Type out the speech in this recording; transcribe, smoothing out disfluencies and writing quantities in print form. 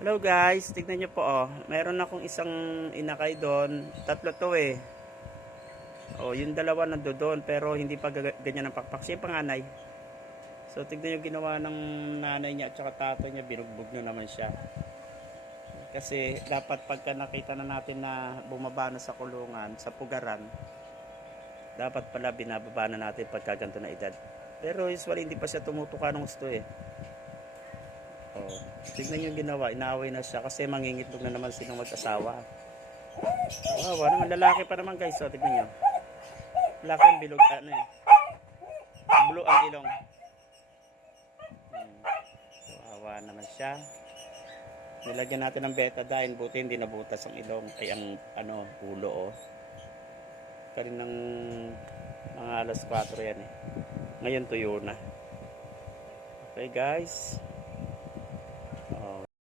Hello guys, tignan nyo po oh. Meron akong isang inakay doon. Tatlo to eh. Oh, yung dalawa nandoon pero hindi pa ganyan ang pakpak. Siya panganay. So tignan nyo ginawa ng nanay niya at saka tatay niya. Binugbog na naman siya. Kasi dapat pagka nakita na natin na bumaba na sa kulungan, sa pugaran, dapat pala binababa na natin pagka ganito na edad. Pero usually hindi pa siya tumutuka ng gusto eh. Oh, tignan yung ginawa, inaaway na siya kasi mangingitlog na naman silang mag-asawa. Wow, naman lalaki pa naman guys, so tignan nyo. Lalaki ang bilog, ano eh. Blue ang ilong. So, awa naman siya. Nilagyan natin ng betadine, buti hindi nabutas ang ilong, ay ang ano, ulo oh. Karin ng mga alas 4 yan eh. Ngayon tuyo na. Okay guys.